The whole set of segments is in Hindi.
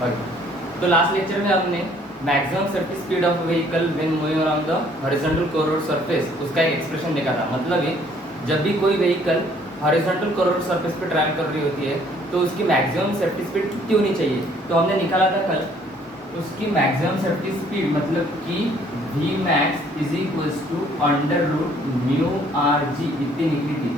तो लास्ट लेक्चर में हमने maximum safety speed of vehicle when moving around the horizontal curved road surface उसका एक एक्सप्रेशन देखा था। मतलब ये जब भी कोई व्हीकल हॉरिजॉन्टल कोरोड सरफेस पे ट्रैवल कर रही होती है तो उसकी मैक्सिमम सेफ्टी स्पीड कितनी होनी चाहिए। तो हमने निकाला था कल उसकी मैक्सिमम सेफ्टी स्पीड मतलब कि v max is equals to under root mu r g इतनी निकली थी।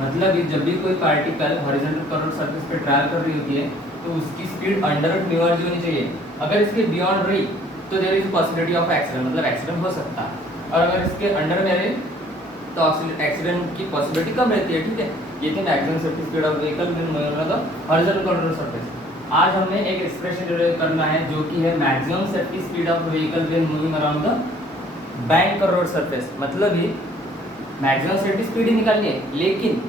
मतलब जब भी कोई पार्टिकल हॉरिजॉन्टल कोरोड सरफेस पे ट्रैवल कर रही होती है तो उसकी speed under root mu r g होनी चाहिए। अगर इसके बियॉन्ड रही तो there is possibility of accident, मतलब एक्सीडेंट हो सकता है। और अगर इसके अंडर में रहे तो एक्सीडेंट की पॉसिबिलिटी कम रहती है। ठीक है, ये थी maximum safety speed of vehicle when moving around the horizontal curved road surface. आज हमें एक एक्सप्रेशन डिराइव करना है जो कि है maximum safety speed of vehicle when moving around the bank curved road surface. मतलब ये मैक्सिमम सेफ्टी स्पीड ही निकालनी है लेकिन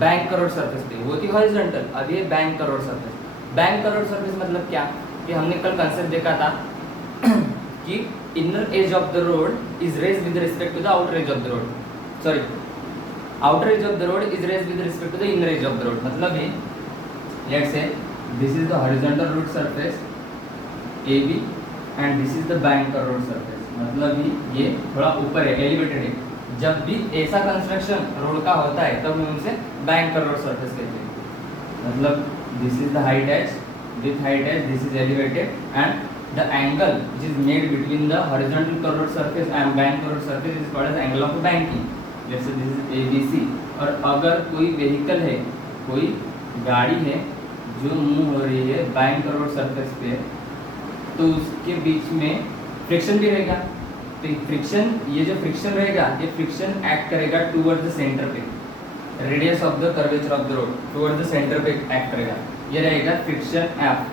बैंक कोरोड सरफेस पे, वो थी हॉरिजॉन्टल, अब ये bank curved road surface. Bank curved road surface मतलब क्या कि हमने कल कंसेप्ट देखा था कि inner edge of the road is raised with respect to the outer edge of the road, sorry outer edge of the road is raised with respect to the inner edge of the road. मतलब ये let's say this is the horizontal road surface AB and this is the bank curved road surface. मतलब ये थोड़ा ऊपर है, एलिवेटेड है। जब भी ऐसा कंस्ट्रक्शन रोड का होता है तब हम उसे बैंक कोरोड सरफेस कहते हैं। मतलब this is the height edge, with height edge this is elevated and the angle which is made between the horizontal covered surface and bank covered surface is called as angle of banking. जैसे this is ABC। और अगर कोई व्हीकल है, कोई गाड़ी है जो मूव हो रही है बैंक covered surface पे तो उसके बीच में फ्रिक्शन भी रहेगा। तो फ्रिक्शन, ये जो फ्रिक्शन रहेगा ये फ्रिक्शन एक्ट करेगा टूवर्ड द सेंटर पे, radius of the curvature of the road toward the centre पे एक्ट करेगा। ये रहेगा friction F,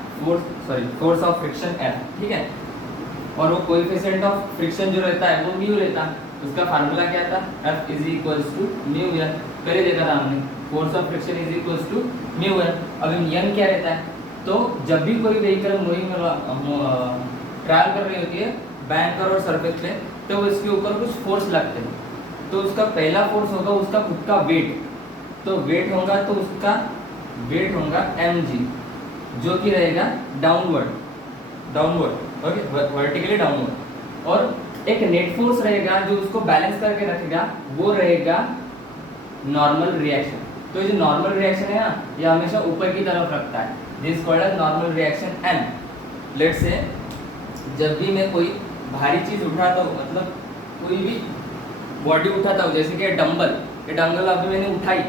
force of friction F। ठीक है, और वो कोएफिशिएंट ऑफ फ्रिक्शन जो रहता है वो म्यू रहता है। उसका फार्मूला क्या था, F is equals to mu n. पहले देखा था हमने, force of friction is equals to mu n. अब एन क्या रहता है, तो जब भी कोई व्हीकल मूविंग ट्रैवल कर रही होती है बैंक और सरफेस पे तो इसके ऊपर कुछ फोर्स लगते हैं। तो उसका पहला फोर्स होगा उसका खुद का वेट, तो वेट होगा तो उसका वेट होगा mg जो कि रहेगा डाउनवर्ड, ओके, वर्टिकली डाउनवर्ड। और एक नेट फोर्स रहेगा जो उसको बैलेंस करके रखेगा, वो रहेगा नॉर्मल रिएक्शन। तो ये जो नॉर्मल रिएक्शन है ना ये हमेशा ऊपर की तरफ रखता है, this called as normal reaction n। Let's say जब भी मैं कोई भारी चीज उठाता हूँ, मतलब कोई भी बॉडी उठाता हूँ, जैसे कि डंबल, ये डंबल अभी मैंने उठाई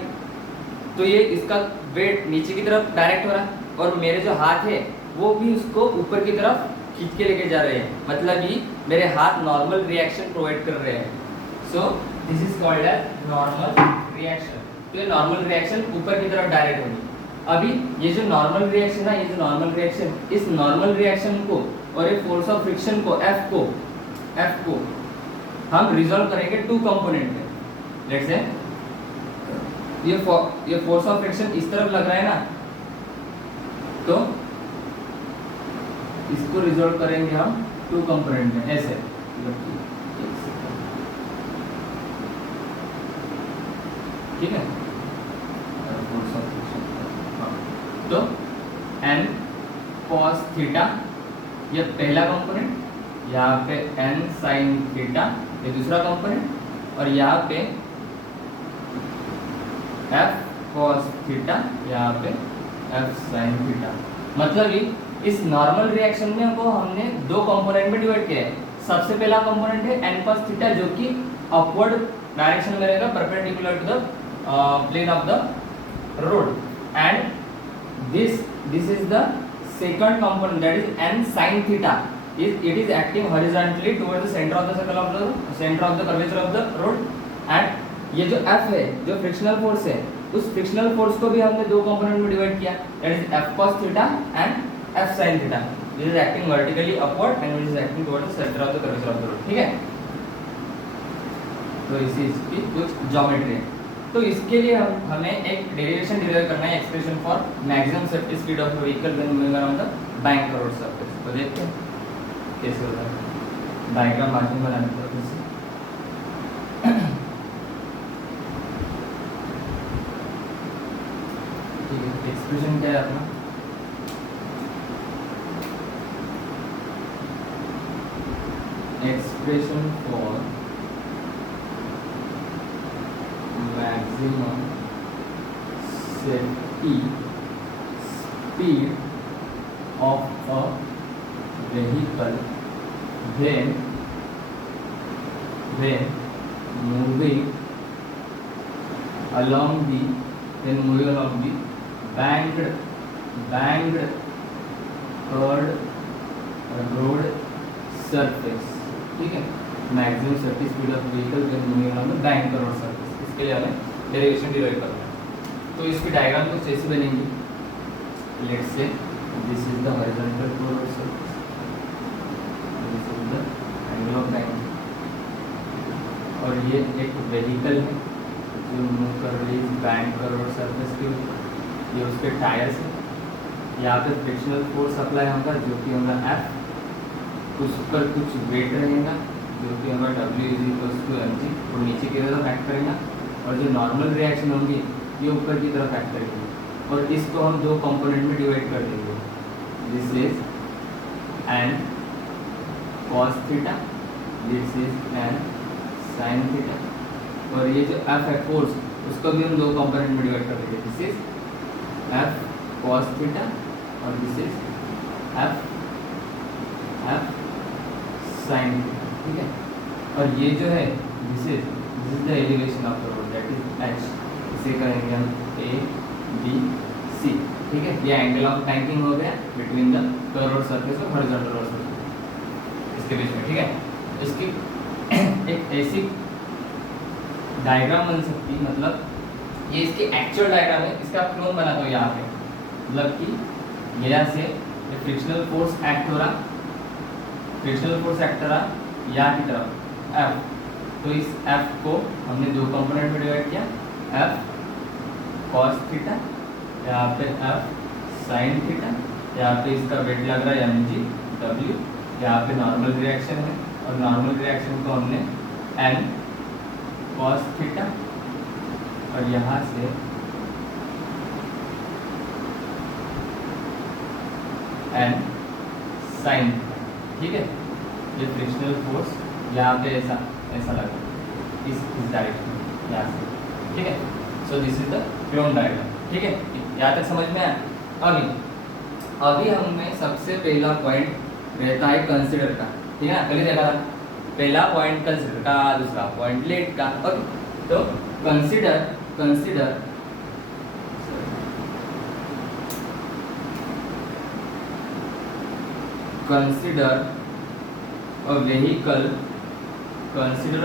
तो ये इसका वेट नीचे की तरफ डायरेक्ट हो रहा है और मेरे जो हाथ है वो भी उसको ऊपर की तरफ खींच के लेके जा रहे हैं। मतलब ये मेरे हाथ नॉर्मल रिएक्शन प्रोवाइड कर रहे हैं। So this is called as normal reaction. तो ये नॉर्मल रिएक्शन ऊपर की तरफ डायरेक्ट होगी। अभी ये जो नॉर्मल रिएक्शन है, ये जो नॉर्मल रिएक्शन, इस नॉर्मल रिएक्शन को और ये फोर्स ऑफ फ्रिक्शन को F को हम रिजॉल्व करेंगे टू कंपोनेंट में। लेट्स से ये फोर्स ऑफ फ्रिक्शन इस तरफ लग रहा है ना, तो इसको रिजॉल्व करेंगे हम टू कंपोनेंट में ऐसे। ठीक है, फोर्स ऑफ फ्रिक्शन तो n cos थीटा ये पहला कंपोनेंट, यहाँ पे n sin थीटा ये दूसरा कंपोनेंट, और यहाँ पे F cos थीटा, यहाँ पे F sin थीटा। मतलब ये इस नॉर्मल रिएक्शन में को हमने दो कंपोनेंट में डिवाइड किया है। सबसे पहला कंपोनेंट है n cos थीटा जो कि अपवर्ड डायरेक्शन में रहेगा, perpendicular to the plane of the road, and this is the second component that is n sin theta. It is acting horizontally toward the centre of the circle of the centre of the curvature of the road. And ये जो F है, जो फ्रिक्शनल फोर्स है, उस फ्रिक्शनल फोर्स को भी हमने दो कंपोनेंट में डिवाइड किया, that is F cos theta and F sin theta. This is acting vertically upward and this is acting toward the centre of the curvature of the road. ठीक है, तो इसी इसकी कुछ ज्योमेट्री है। तो इसके लिए हमें एक डेरिवेशन डिराइव करना है, expression for maximum safety speed of vehicle when moving around the bank curved road surface. तो देखते हैं कैसे होता है, डायग्राम मार्जिन बनाने पर एक्सप्रेशन क्या है अपना, expression for maximum safety speed of a vehicle when moving along the banked curved road surface, ठीक है। Maximum safety speed of vehicle when moving on the bank road surface, इसके लिए हमें डेरिवेशन डिराइव करना है। तो इसकी डायग्राम कुछ ऐसी बनेंगी। Let's say this is the horizontal road surface, this is the angle of bank, और ये एक व्हीकल है जो मूव कर रही है बैंक रोड सरफेस के ऊपर, ये उसके टायर्स है। यहाँ पे फ्रिक्शनल फोर्स अप्लाई होगा जो कि होगा F, उस पर कुछ वेट रहेगा जो कि होगा W=mg, और नीचे की तरफ एक्ट करेगा, और जो नॉर्मल रिएक्शन होंगी ये ऊपर की तरफ एक्ट करेगी, और इसको हम दो कंपोनेंट में डिवाइड कर देंगे। This is an cos theta, this is an sin theta, और ये जो F है फोर्स उसको भी हम दो कंपोनेंट में डिवाइड कर देंगे। This is F cos theta और this is F sin theta, ठीक है। और ये जो है this is the elevation of the road, that is H, इसे करेंगे हम ABC, ठीक है। ये एंगल ऑफ बैंकिंग हो गया बिटवीन द कर्व्ड सरफेस और हॉरिजॉन्टल रोड सरफेस, इसके बीच में, ठीक है। इसकी एक ऐसी डायग्राम बन सकती है, मतलब ये इसकी एक्चुअल डायग्राम है, इसका क्लोन बनाता हूँ यहाँ पे, मतलब कि यहाँ से फ्रिक्शनल फोर्स एक्ट हो रहा यहाँ की तरफ F, तो इस F को हमने दो कंपोनेंट में डिवाइड किया, F cos थीटा, यहाँ पे F sin थीटा, यहाँ पे इसका वेट लग रहा है mg W, यहाँ पे नॉर्मल रिएक्शन है, और नॉर्मल रिएक्शन को हमने n cos थीटा, और यहाँ से n sin, ठीक है। ये फ्रिक्शनल फोर्स यहाँ पे ऐसा लगा इस डायरेक्शन में यहाँ से, ठीक है। सो this is the clone diagram, ठीक है। यहाँ तक समझ में आया। अभी हमें सबसे पहला पॉइंट रहता है कंसीडर का, ठीक है ना। पहले देखा था पहला पॉइंट कंसीडर का, दूसरा पॉइंट लेट का। ओके, तो consider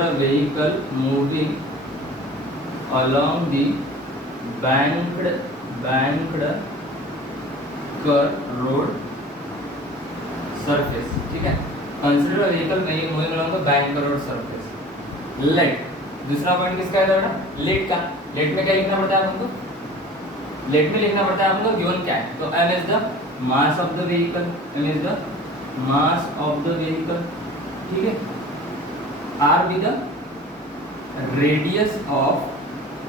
a vehicle moving along the banked road surface, ठीक है। Consider a vehicle moving along the banked road surface। Let, दूसरा पॉइंट किसका है बेटा? लेट का। लेट में क्या लिखना पड़ता है हमको? लेट में लिखना पड़ता है हमको गिवन क्या है, तो m is the mass of the vehicle, ठीक है। r be the radius of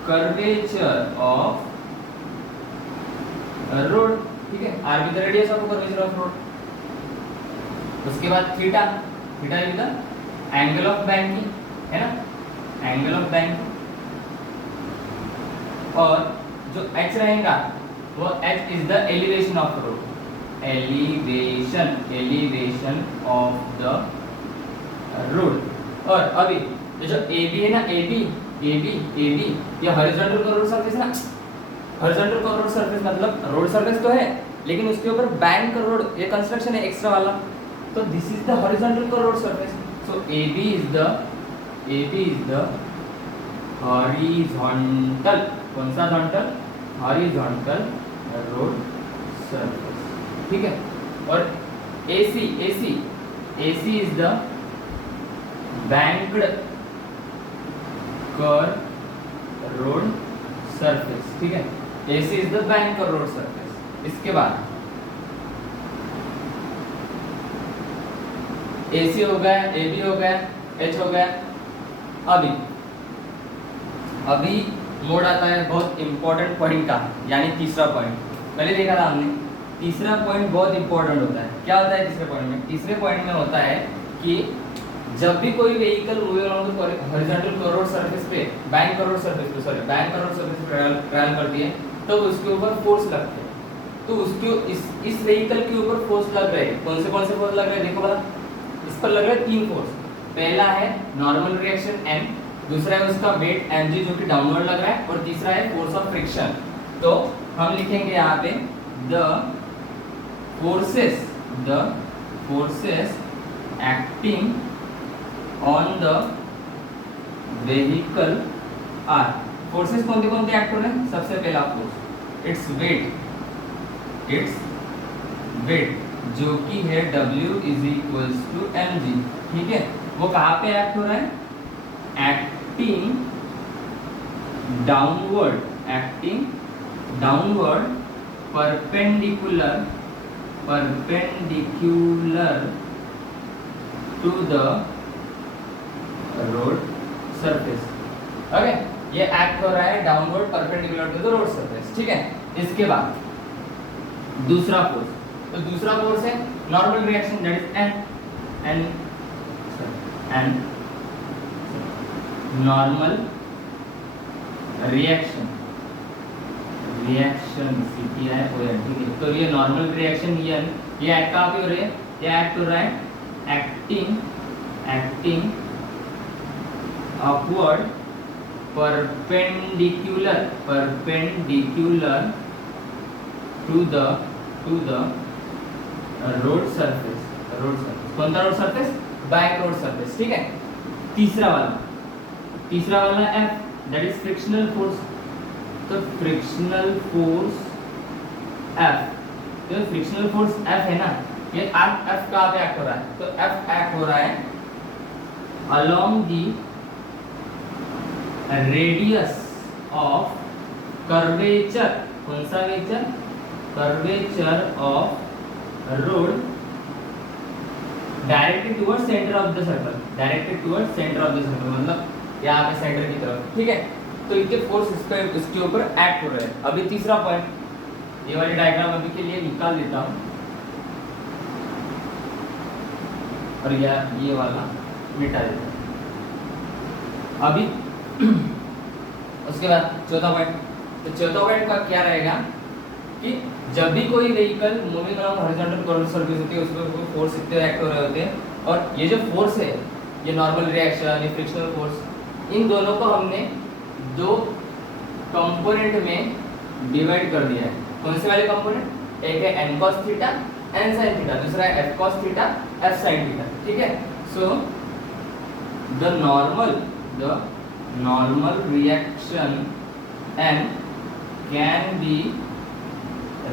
curvature of road, ठीक है। r be the radius of curvature of road। उसके बाद theta is the angle of banking, है ना, एंगल ऑफ बैंकिंग। और जो h रहेगा वो h is the elevation of road, elevation of the road. और अभी ये जो AB है ना, AB ये हॉरिजॉन्टल कर्व्ड सरफेस ना। हॉरिजॉन्टल कर्व्ड सरफेस मतलब रोड सरफेस तो है, लेकिन उसके ऊपर बैंक रोड ये कंस्ट्रक्शन है एक्स्ट्रा वाला, तो this is the horizontal curved surface. So AB is the horizontal, कौन सा हॉरिजॉन्टल रोड सरफेस, ठीक है। और AC is the banked curved road surface, ठीक है। AC is the banked road surface। इसके बाद AC हो गया, AB हो गया, H हो गया। अभी मोड आता है बहुत इंपॉर्टेंट पॉइंट का, यानी तीसरा पॉइंट। पहले देखा था हमने, तीसरा पॉइंट बहुत इंपॉर्टेंट होता है। क्या होता है तीसरे पॉइंट में? तीसरे पॉइंट में होता है कि जब भी कोई vehicle moving along the horizontal curved road surface पे बैंक कोरोड सरफेस पे ट्रैवल करती है तो उसके ऊपर फोर्स लगते हैं। तो उसके इस व्हीकल के ऊपर फोर्स लग रहे हैं। कौन से फोर्स लग रहे हैं देखो भला। इस पर लग रहा है 3 फोर्स। पहला है नॉर्मल रिएक्शन m, दूसरा है उसका वेट mg जो कि डाउनवर्ड लग रहा है, और तीसरा है फोर्स ऑफ फ्रिक्शन। तो हम लिखेंगे यहाँ पे the forces acting on the vehicle are. Forces कौन से एक्ट हो रहे हैं? सबसे पहला फोर्स इट्स वेट जो कि है W = mg, ठीक है। वो कहाँ पे एक्ट हो रहा है? Acting downward perpendicular to the road surface. Okay, ये एक्ट हो रहा है downward perpendicular to the road surface, ठीक है। इसके बाद दूसरा फोर्स, तो दूसरा फोर्स है normal reaction, that is an normal reaction CPI, ठीक है। तो ये नॉर्मल रिएक्शन ये एक्ट कहाँ पे हो रही है? ये एक्ट हो रहा है acting upward perpendicular to the road surface. कौन सा road surface? Bank road surface, ठीक है। तीसरा वाला F, that is frictional force. तो फ्रिक्शनल फोर्स F, तो फ्रिक्शनल फोर्स F है ना, ये F कहाँ पे एक्ट हो रहा है? तो F एक्ट हो रहा है along the radius of curvature। कौन सा vector? curvature of road directed towards centre of the circle, मतलब यहाँ पे सेंटर की तरफ, ठीक है। तो इनके फोर्स इसके ऊपर एक्ट हो रहे हैं। अभी तीसरा पॉइंट, ये वाली डायग्राम अभी के लिए निकाल देता हूँ, और ये वाला मिटा देता हूँ अभी। उसके बाद चौथा पॉइंट, तो चौथा पॉइंट का क्या रहेगा कि जब भी कोई vehicle moving along horizontal curved road surface होती है उसमें फोर्स इतने एक्ट हो रहे होते हैं, और ये जो फोर्स है, ये नॉर्मल रिएक्शन, ये फ्रिक्शनल फोर्स, इन दोनों को हमने 2 कंपोनेंट में डिवाइड कर दिया है। कौन से वाले कंपोनेंट? एक है n cos theta, n sin theta, दूसरा है f cos theta, f sin theta, ठीक है। So the normal reaction n can be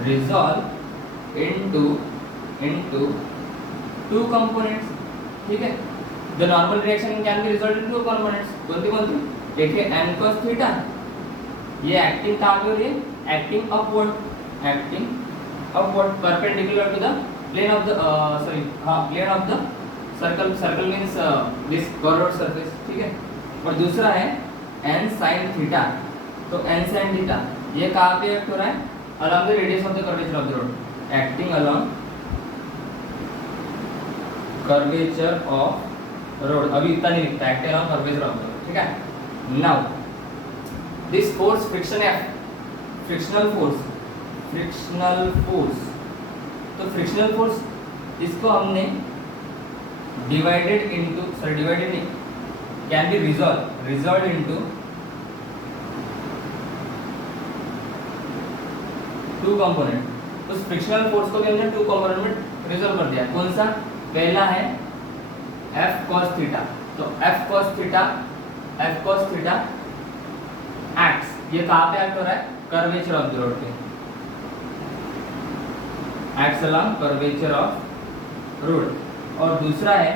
resolve into 2 components, ठीक है। The normal reaction can be resolved into 2 components। कौन-सी? एक है n cos थीटा, ये एक्टिंग कहाँ पे हो रही है? Acting upward perpendicular to the plane of the circle means this curved road surface, ठीक है। और दूसरा है n sin थीटा, तो n sin थीटा ये कहाँ पे एक्ट हो रहा है? along the radius of the curvature of the road, acting along curvature of road। अभी इतना नहीं लिखता, acting along curvature of the road, ठीक है। now this force friction F, frictional force, तो frictional force इसको हमने divided नहीं, can be resolved into 2 component. उस फ्रिक्शनल फोर्स को भी हमने 2 कंपोनेंट में रिजॉल्व कर दिया। कौन सा? पहला है F cos थीटा, तो F cos थीटा एक्ट्स, ये कहाँ पे एक्ट हो रहा है? कर्वेचर ऑफ द रोड पे, acts along curvature of road. और दूसरा है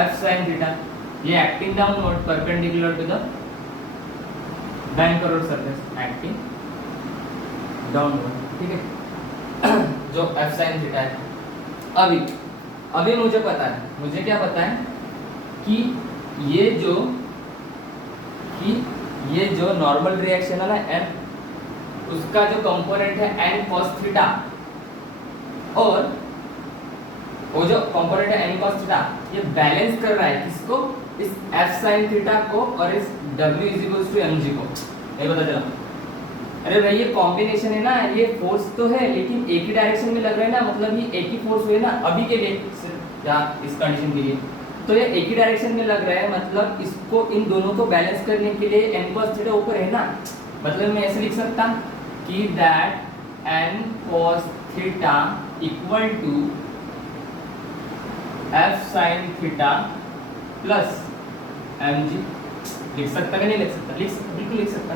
F sin थीटा, ये acting downward perpendicular to the bank curved road surface, acting downward, ठीक है, जो F sin थीटा है। अभी मुझे पता है, मुझे क्या पता है कि ये जो नॉर्मल रिएक्शन है ना n, उसका जो कंपोनेंट है n cos थीटा, और वो वो जो कंपोनेंट है n cos थीटा ये बैलेंस कर रहा है किसको, इस f sin थीटा को और इस w mg को। ये पता चला? अरे भाई ये कॉम्बिनेशन है ना, ये फोर्स तो है लेकिन एक ही डायरेक्शन में लग रहा है ना, मतलब ये एक ही फोर्स हुए ना अभी के लिए, क्या इस कंडीशन के लिए तो ये एक ही डायरेक्शन में लग रहा है, मतलब इसको इन दोनों को बैलेंस करने के लिए n cos थीटा ऊपर है ना, मतलब मैं ऐसे लिख सकता कि that n cos theta equal to f sin theta plus mg। लिख सकता कि नहीं लिख सकता? लिख सकता, बिल्कुल लिख सकता।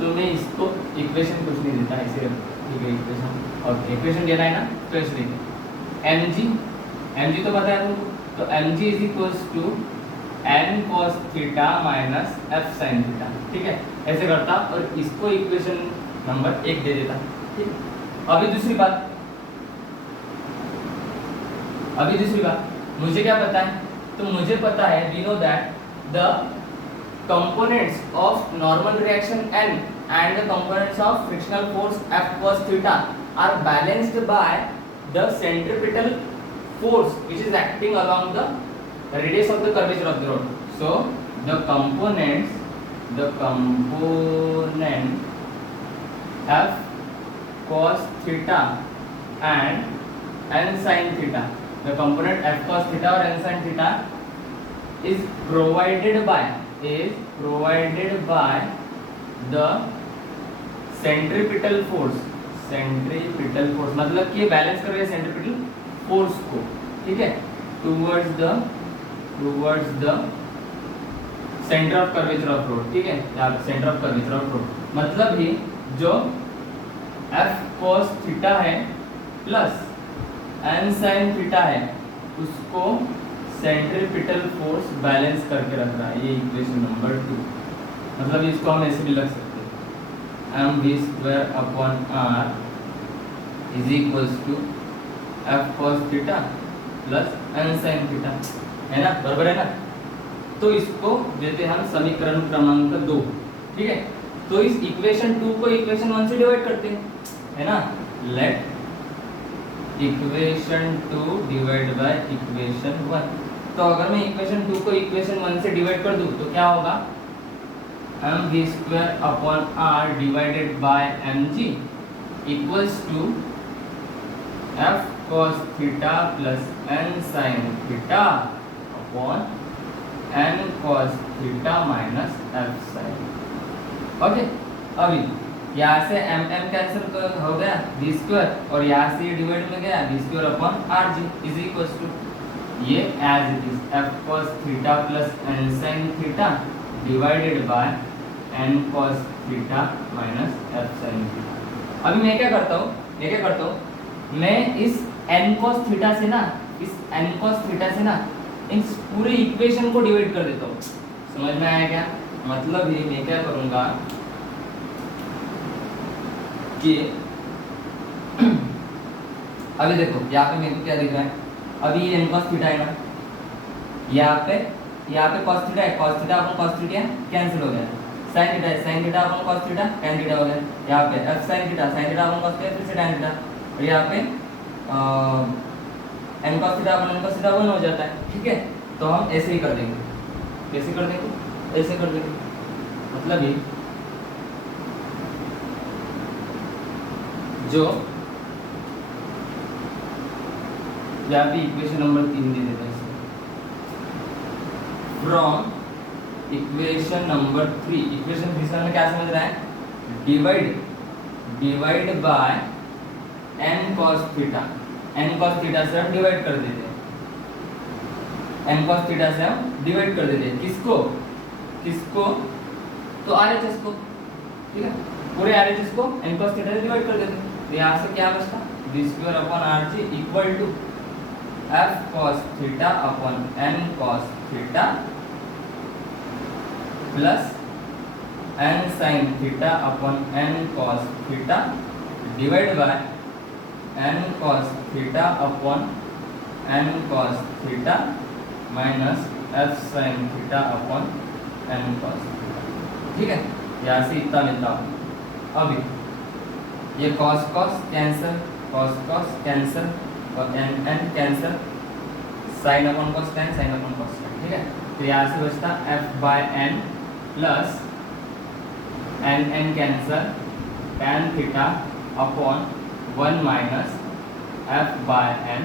तो मैं इसको इक्वेशन कुछ नहीं देता ऐसे, ठीक है इक्वेशन, और इक्वेशन देना है ना तो ऐसे लिखें mg तो पता है तुमको, तो mg is equals to n cos theta minus f sin theta, ठीक है ऐसे करता और इसको इक्वेशन नंबर 1 दे देता, ठीक। अभी दूसरी बात मुझे क्या पता है, तो मुझे पता है we know that the components of normal reaction n and the components of frictional force F cos theta are balanced by the centripetal force which is acting along the radius of the curvature of the rod. So the component F cos theta and n sin theta, the component F cos theta or n sin theta is provided by the centripetal force मतलब कि बैलेंस कर रहे हैं सेंट्रीपिटल फोर्स को, ठीक है, towards the centre of curvature of road, ठीक है, यहाँ centre of curvature of road, मतलब ये जो F cos थीटा है प्लस n sin थीटा है उसको सेंट्रीपिटल फोर्स बैलेंस करके रख रहा है, ये इक्वेशन नंबर 2। मतलब इसको हम ऐसे भी लिख सकते हैं mv² upon r is equals to f cos theta plus n sin theta, है ना, बराबर है ना। तो इसको देते हैं हम समीकरण क्रमांक 2, ठीक है। तो इस इक्वेशन 2 को इक्वेशन 1 से डिवाइड करते हैं, है ना। Let equation 2 divide by equation 1। तो अगर मैं इक्वेशन 2 को इक्वेशन 1 से डिवाइड कर दूं तो क्या होगा, mv² upon r divided by mg equals to f cos theta plus n sin theta upon n cos theta minus f sin। Okay, अभी यहाँ से m कैंसिल हो गया v² और यहाँ से ये डिवाइड में गया v² upon rg is equals to ये as it is f cos theta plus n sin theta divided by n cos theta minus f sin theta. अभी मैं क्या करता हूँ, मैं इस n cos थीटा से ना इस पूरे इक्वेशन को डिवाइड कर देता हूँ। समझ में आया क्या? मतलब ये मैं क्या करूँगा कि अभी देखो यहाँ पे मेरे को क्या दिख रहा है, अभी ये n cos थीटा है ना, यहाँ पे cos थीटा है, cos थीटा अपन cos थीटा कैंसिल हो गया, sin थीटा है, sin थीटा अपन cos थीटा tan थीटा हो गया, यहाँ पे f sin थीटा अपन cos थीटा फिर से tan थीटा, और यहाँ पे n cos थीटा अपन n cos थीटा 1 हो जाता है, ठीक है। तो हम ऐसे ही कर देंगे, कैसे कर देंगे, ऐसे कर देंगे, मतलब ये जो यहाँ पे इक्वेशन नंबर 3 दे देते हैं, फ्रॉम इक्वेशन नंबर 3, इक्वेशन 3 से हमें क्या समझ रहा है, divide by n cos theta से हम डिवाइड कर देते हैं, n cos थीटा से हम डिवाइड कर देते हैं, किसको तो RHS को, ठीक है, पूरे RHS को n cos थीटा से डिवाइड कर देते हैं। तो यहाँ से क्या बचता, v² upon rg equal to f cos theta upon n cos theta plus n sin theta upon n cos theta divide by n cos theta upon n cos theta minus f sin theta upon n cos theta, ठीक है। यहाँ से इतना मिलता है। अभी ये cos कैंसल, cos कैंसल और n cancel, sine upon cos tan, sine upon cos tan, ठीक है। तो यहाँ से बचता f by n plus n n cancel tan theta upon 1 minus f by n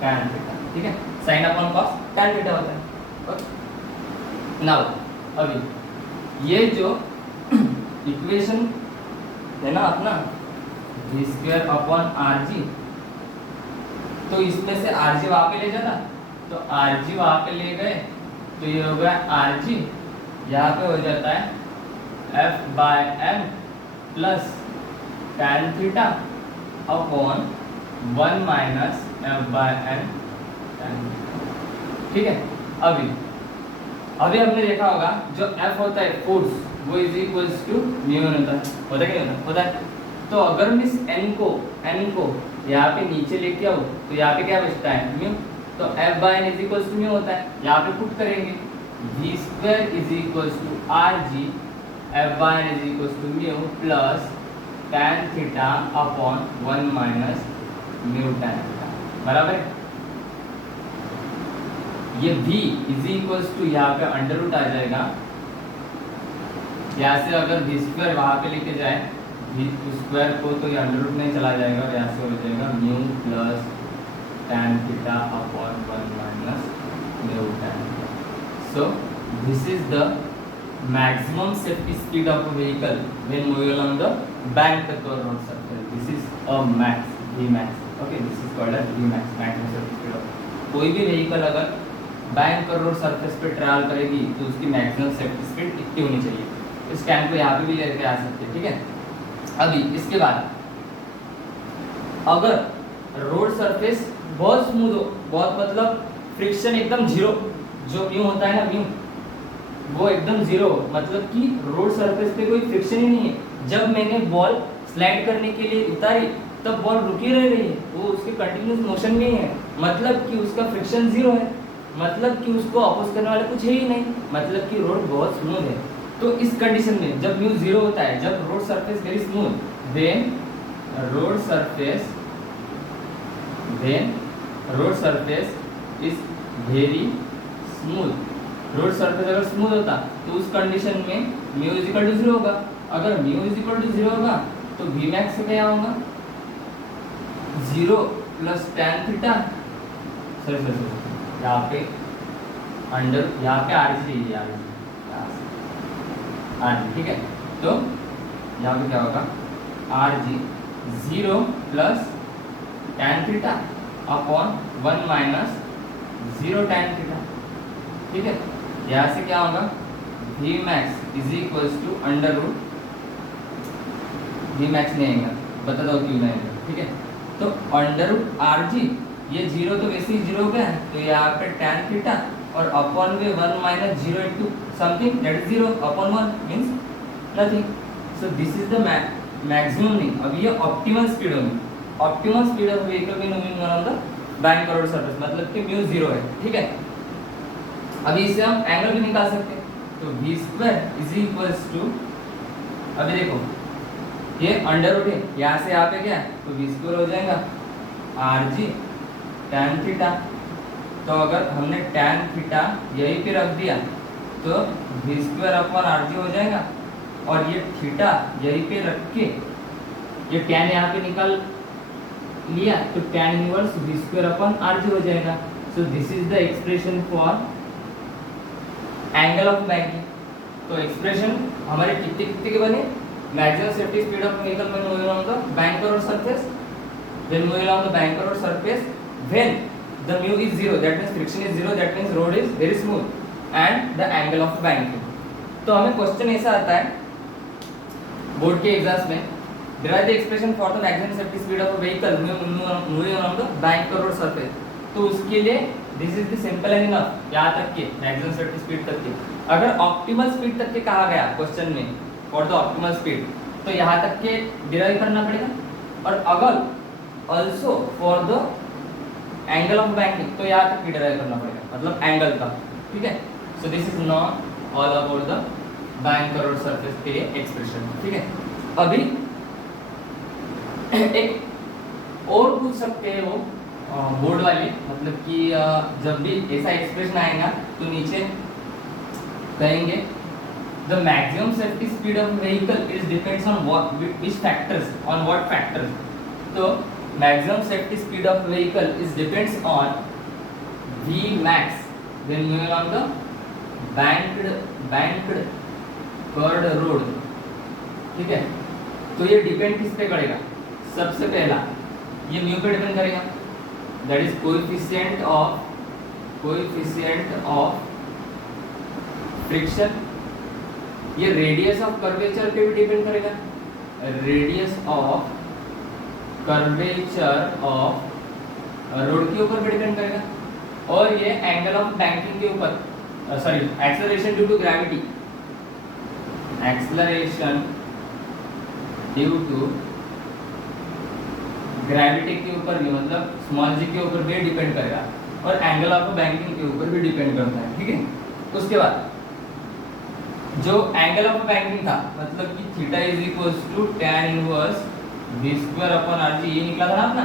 tan theta, ठीक है। Sine upon cos tan theta होता है। ओके, नाउ अभी ये जो इक्वेशन है ना अपना v स्क्वायर अपॉन आर जी, तो इसमें से आर जी वहाँ पे ले जाना, तो आर जी वहाँ पे ले गए तो ये हो गया आर जी, यहाँ पे हो जाता है f by m plus tan theta upon 1 minus f by n tan, ठीक है। अभी हमने देखा होगा जो F होता है फोर्स वो इज इक्वल्स टू म्यू होता है कि नहीं होता है। तो अगर मैं इस n को यहाँ पे नीचे लेके आऊँ तो यहाँ पे क्या बचता है म्यू, तो F by n is equals to mu होता है। यहाँ पे पुट करेंगे v square is equals to r g F by n is equals to mu plus tan theta upon 1 minus mu tan theta, बराबर है। ये v इज इक्वल्स टू यहाँ पे अंडर रूट आ जाएगा, यहाँ से अगर v स्क्वायर वहाँ पे लेके जाए v स्क्वायर को तो ये अंडर रूट नहीं चला जाएगा और यहाँ से हो जाएगा mu plus tan theta upon 1 minus mu tan theta. So this is the maximum safety speed of a vehicle when moving along the bank or road surface. This is a max, Vmax. Okay, this is called as Vmax, maximum safety speed of. कोई भी vehicle अगर बैंक और रोड सरफेस पे ट्रैवल करेगी तो उसकी मैक्सिमम सेफ्टी स्पीड कितनी होनी चाहिए, इस कैन को यहाँ पे भी लेके आ सकते हैं, ठीक है। अभी इसके बाद अगर रोड सरफेस बहुत स्मूथ हो, बहुत मतलब फ्रिक्शन एकदम जीरो, जो म्यू होता है ना म्यू, वो एकदम जीरो, मतलब कि रोड सरफेस पे कोई फ्रिक्शन ही नहीं है। जब मैंने बॉल स्लाइड करने के लिए उतारी तब बॉल रुकी रह रही है, वो उसके कंटिन्यूस मोशन में ही है, मतलब कि उसका फ्रिक्शन जीरो है, मतलब कि उसको अपोज करने वाला कुछ है ही नहीं, मतलब कि रोड बहुत स्मूथ है। तो इस कंडीशन में जब म्यू जीरो होता है, जब road surface very smooth, then road surface is very smooth. Road surface अगर स्मूथ होता तो उस कंडीशन में mu is equal to zero होगा। अगर mu is equal to zero होगा तो वी मैक्स क्या होगा, zero plus tan theta, sorry यहाँ पे अंडर, यहाँ पे आर जी, ठीक है। तो यहाँ पे क्या होगा r g zero plus tan theta upon 1 minus 0 tan theta, ठीक है। यहाँ से क्या होगा v max is equals to under root, v max नहीं आएगा, बता दो क्यों नहीं आएगा, ठीक है। तो अंडर रूट आर जी, ये जीरो तो वैसे ही जीरो हो गया, तो यहाँ पे tan थीटा और अपॉन में 1 minus 0 into something that is 0 upon 1 means nothing. So this is the maximum नहीं, अभी ये ऑप्टिमल स्पीड होगी, optimal speed of vehicle when moving around the bank और रोड सरफेस, मतलब कि म्यू जीरो है, ठीक है। अभी इससे हम एंगल भी निकाल सकते हैं, तो v square is equals to, अभी देखो ये अंडर रूट है, यहाँ से यहाँ पे क्या है तो v स्क्वायर हो जाएगा आर जी tan थीटा। तो अगर हमने tan थीटा यहीं पे रख दिया तो v square upon R G हो जाएगा, और ये थीटा यहीं पे रख के ये tan यहाँ पे निकाल लिया तो tan inverse v square upon R G हो जाएगा। So this is the expression for angle of banking. तो एक्सप्रेशन हमारे कितने के बने, maximum safety speed of vehicle when moving on the bank or surface, when moving on the bank or surface, when the mu is zero, that means friction is zero, that means road is very smooth, and the angle of banking. तो हमें क्वेश्चन ऐसा आता है बोर्ड के एग्जाम्स में, derive the expression for the maximum safety speed of a vehicle moving on the bank और रोड सरफेस। तो उसके लिए this is the simple and enough, यहाँ तक के मैक्सिमम सेफ्टी स्पीड तक के। अगर ऑप्टिमल स्पीड तक के कहा गया क्वेश्चन में फॉर द ऑप्टिमल स्पीड, तो यहाँ तक के डिराइव करना पड़ेगा, और अगर also for the angle of banking तो यहाँ तक डिराइव करना पड़ेगा, मतलब एंगल का, ठीक है। सो this is not all about the bank और रोड सरफेस के लिए एक्सप्रेशन, ठीक है। अभी एक और पूछ सकते हैं वो बोर्ड वाले, मतलब कि जब भी ऐसा एक्सप्रेशन आएगा तो नीचे कहेंगे the maximum safety speed of vehicle is depends on what which factors, on what factors. तो maximum safety speed of vehicle is depends on V max when moving on the banked curved road. ठीक है, तो ये डिपेंड किस पे करेगा? सबसे पहला ये म्यू पे डिपेंड करेगा, that is coefficient of friction. ये रेडियस ऑफ कर्वेचर पे भी डिपेंड करेगा, radius of curvature of road के ऊपर भी डिपेंड करेगा। और ये एंगल ऑफ बैंकिंग के ऊपर, sorry acceleration due to gravity, acceleration due to gravity के ऊपर भी, मतलब स्मॉल जी के ऊपर भी डिपेंड करेगा, और एंगल ऑफ बैंकिंग के ऊपर भी डिपेंड करता है। ठीक है, उसके बाद जो एंगल ऑफ बैंकिंग था, मतलब कि theta is equals to tan inverse v square upon r g, ये निकला था ना अपना,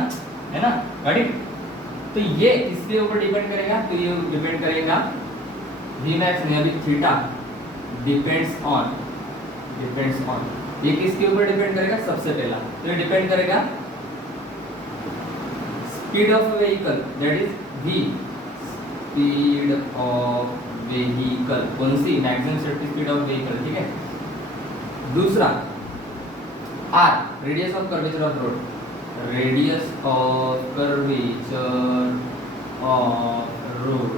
है ना, राइट। तो ये इसके ऊपर डिपेंड करेगा, तो ये डिपेंड करेगा v मैक्स में, अभी थीटा डिपेंड्स ऑन ये किसके ऊपर डिपेंड करेगा? सबसे पहला तो ये डिपेंड करेगा speed of vehicle, that is v, speed of vehicle, कौन सी? Maximum safety speed of vehicle. ठीक है, दूसरा r, radius of curvature of road, radius of curvature of road.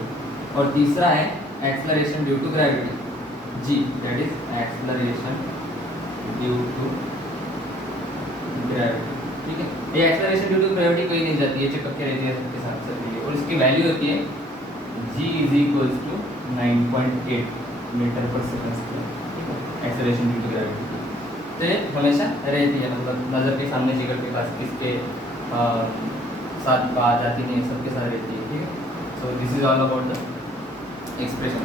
और तीसरा है acceleration due to gravity, g, that is acceleration due to gravity. ठीक है, ये एक्सेलरेशन ड्यू टू ग्रेविटी कहीं नहीं जाती है, चिपक के रहती है सबके साथ साथ, और इसकी वैल्यू होती है g is equals to 9.8 metre per second square. ठीक है, एक्सेलरेशन ड्यू टू ग्रेविटी तो ये हमेशा रहती है, मतलब नज़र के सामने, जिगर के पास, किसके साथ बात आती नहीं है, सबके साथ रहती है। ठीक है, सो this is all about the expression.